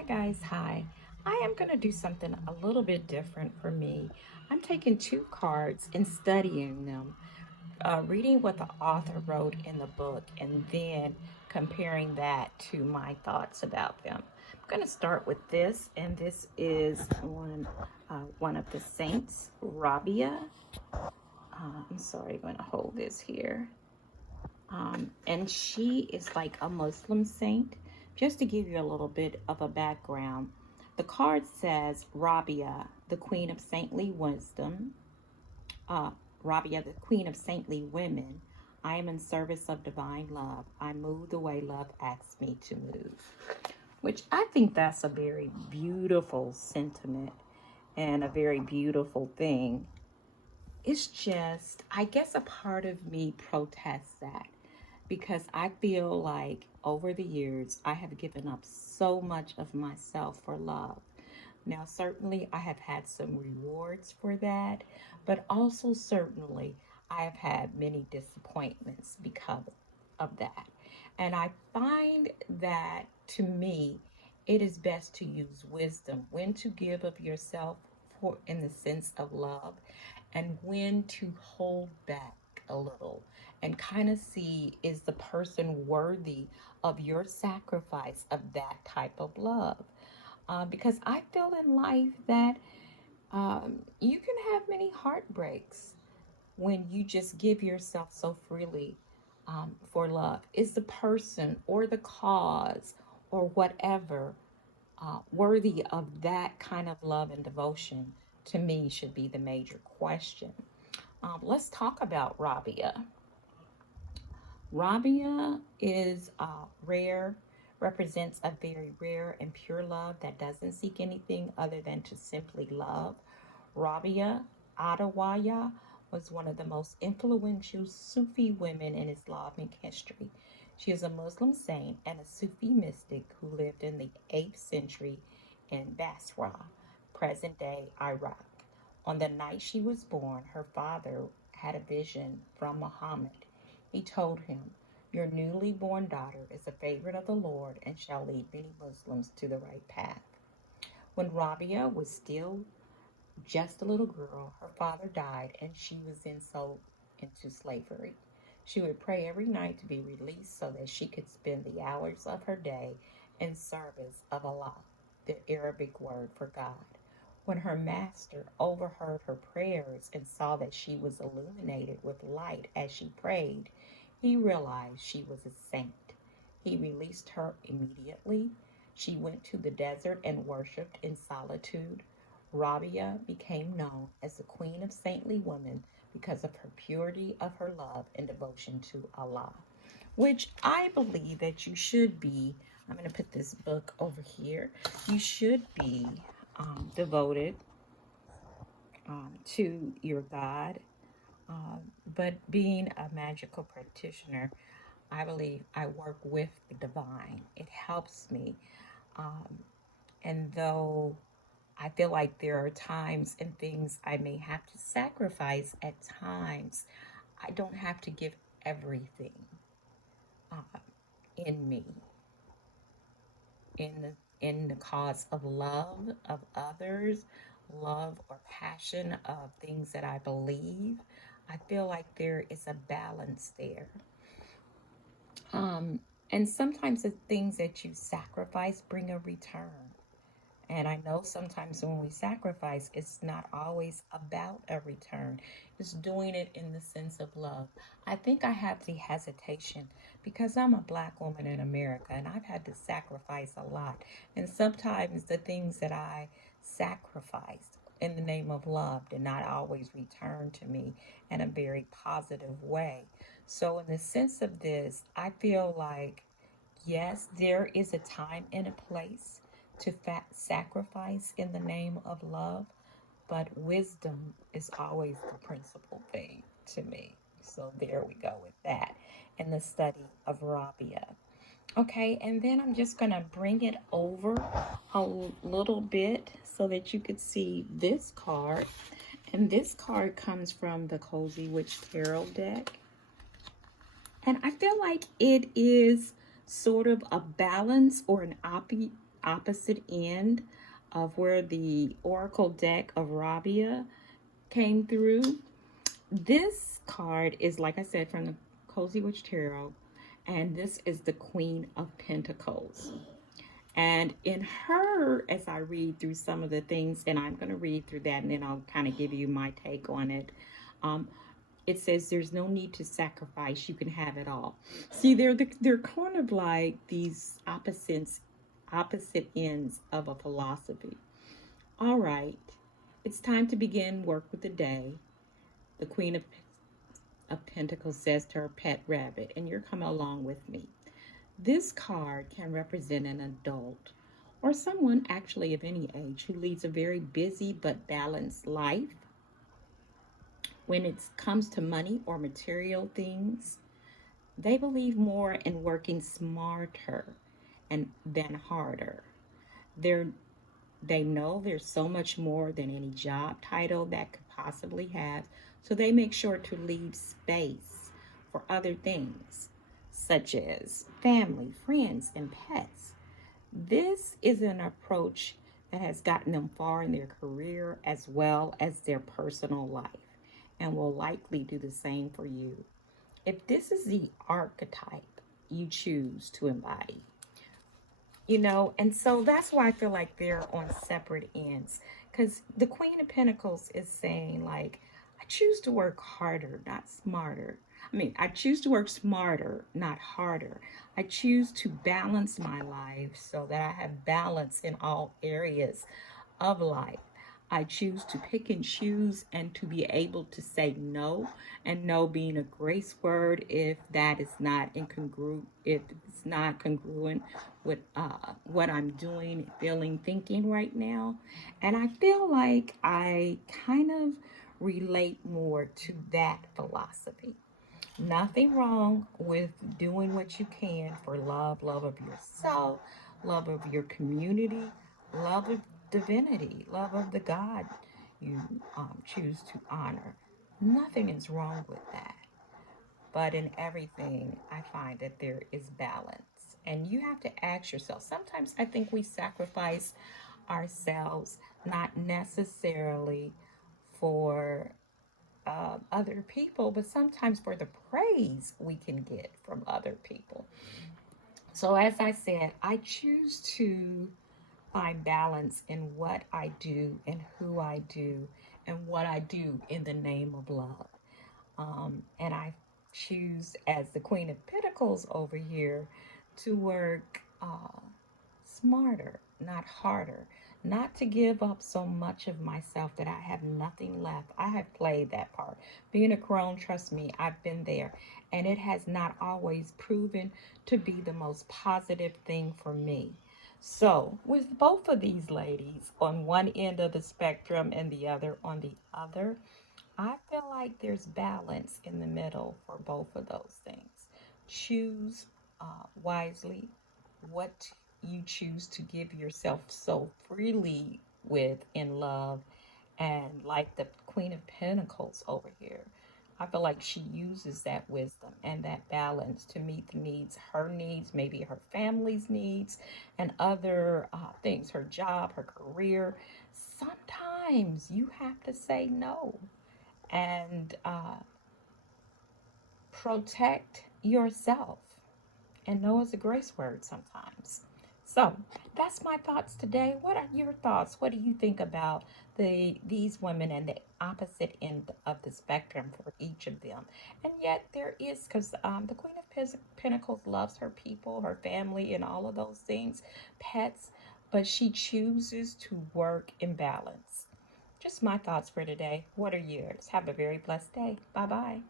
Hi guys, hi. I am going to do something a little bit different for me. I'm taking two cards and studying them, reading what the author wrote in the book, and then comparing that to my thoughts about them. I'm going to start with this, and this is one of the saints, Rabia. I'm sorry, I'm going to hold this here. And she is like a Muslim saint. Just to give you a little bit of a background, the card says Rabia, the queen of saintly wisdom, uh, Rabia, the queen of saintly women. I am in service of divine love. I move the way love asks me to move. Which I think that's a very beautiful sentiment and a very beautiful thing. It's just, I guess a part of me protests that because I feel like over the years I have given up so much of myself for love. Now, certainly I have had some rewards for that, but also certainly I have had many disappointments because of that. And I find that to me, it is best to use wisdom when to give of yourself for in the sense of love and when to hold back a little and kind of see, is the person worthy of your sacrifice of that type of love? Because I feel in life that you can have many heartbreaks when you just give yourself so freely for love. Is the person or the cause or whatever worthy of that kind of love and devotion? To me, should be the major question. Let's talk about Rabia. Rabia is rare, represents a very rare and pure love that doesn't seek anything other than to simply love. Rabia Adawaya was one of the most influential Sufi women in Islamic history. She is a Muslim saint and a Sufi mystic who lived in the 8th century in Basra, present day Iraq. On the night she was born, her father had a vision from Muhammad. He told him, "Your newly born daughter is a favorite of the Lord and shall lead many Muslims to the right path." When Rabia was still just a little girl, her father died and she was then sold into slavery. She would pray every night to be released so that she could spend the hours of her day in service of Allah, the Arabic word for God. When her master overheard her prayers and saw that she was illuminated with light as she prayed, he realized she was a saint. He released her immediately. She went to the desert and worshiped in solitude. Rabia became known as the Queen of Saintly Women because of her purity of her love and devotion to Allah, which I believe that you should be. I'm going to put this book over here. You should be devoted to your God. But being a magical practitioner, I believe I work with the divine. It helps me. Um, and though I feel like there are times and things I may have to sacrifice at times, I don't have to give everything uh, in me, in the cause of love of others, love or passion of things that I believe. I feel like there is a balance there. Um, and sometimes the things that you sacrifice bring a return. And I know sometimes when we sacrifice, it's not always about a return. It's doing it in the sense of love. I think I have the hesitation because I'm a black woman in America and I've had to sacrifice a lot. And sometimes the things that I sacrificed in the name of love did not always return to me in a very positive way. So, in the sense of this, I feel like, yes, there is a time and a place to sacrifice in the name of love, but wisdom is always the principal thing to me. So there we go with that in the study of Rabia. Okay, and then I'm just going to bring it over a little bit so that you could see this card. And this card comes from the Cozy Witch Tarot deck. And I feel like it is sort of a balance or an opposite end of where the Oracle deck of Rabia came through. This card is, like I said, from the Cozy Witch Tarot, and this is the Queen of Pentacles. And in her, as I read through some of the things, and I'm going to read through that and then I'll kind of give you my take on it. Um, it says there's no need to sacrifice. You can have it all. See, they're kind of like these opposite ends of a philosophy. All right, it's time to begin work with the day. The Queen of Pentacles says to her pet rabbit, and you're coming along with me. This card can represent an adult or someone actually of any age who leads a very busy but balanced life. When it comes to money or material things, they believe more in working smarter than harder. They're, they know there's so much more than any job title that could possibly have, so they make sure to leave space for other things, such as family, friends, and pets. This is an approach that has gotten them far in their career as well as their personal life, and will likely do the same for you. If this is the archetype you choose to embody, and so that's why I feel like they're on separate ends, because the Queen of Pentacles is saying, like, I choose to work harder, not smarter. I choose to work smarter, not harder. I choose to balance my life so that I have balance in all areas of life. I choose to pick and choose and to be able to say no, and no being a grace word if that is not incongruent, if it's not congruent with what I'm doing, feeling, thinking right now. And I feel like I kind of relate more to that philosophy. Nothing wrong with doing what you can for love of yourself, love of your community, love of divinity, love of the God you choose to honor. Nothing is wrong with that. But in everything, I find that there is balance. And you have to ask yourself, sometimes I think we sacrifice ourselves not necessarily for other people, but sometimes for the praise we can get from other people. So, as I said, I choose to find balance in what I do and who I do and what I do in the name of love. And I choose, as the Queen of Pentacles over here, to work smarter, not harder, not to give up so much of myself that I have nothing left. I have played that part. Being a crone, trust me, I've been there, and it has not always proven to be the most positive thing for me. So, with both of these ladies on one end of the spectrum and the other on the other, I feel like there's balance in the middle for both of those things. Choose wisely what you choose to give yourself so freely with in love. And like the Queen of Pentacles over here, I feel like she uses that wisdom and that balance to meet the needs, her needs, maybe her family's needs, and other things, her job, her career. Sometimes you have to say no and protect yourself. And no is a grace word sometimes. So that's my thoughts today. What are your thoughts? What do you think about these women and the opposite end of the spectrum for each of them? And yet there is, because the Queen of Pentacles loves her people, her family, and all of those things, pets, but she chooses to work in balance. Just my thoughts for today. What are yours? Have a very blessed day. Bye bye.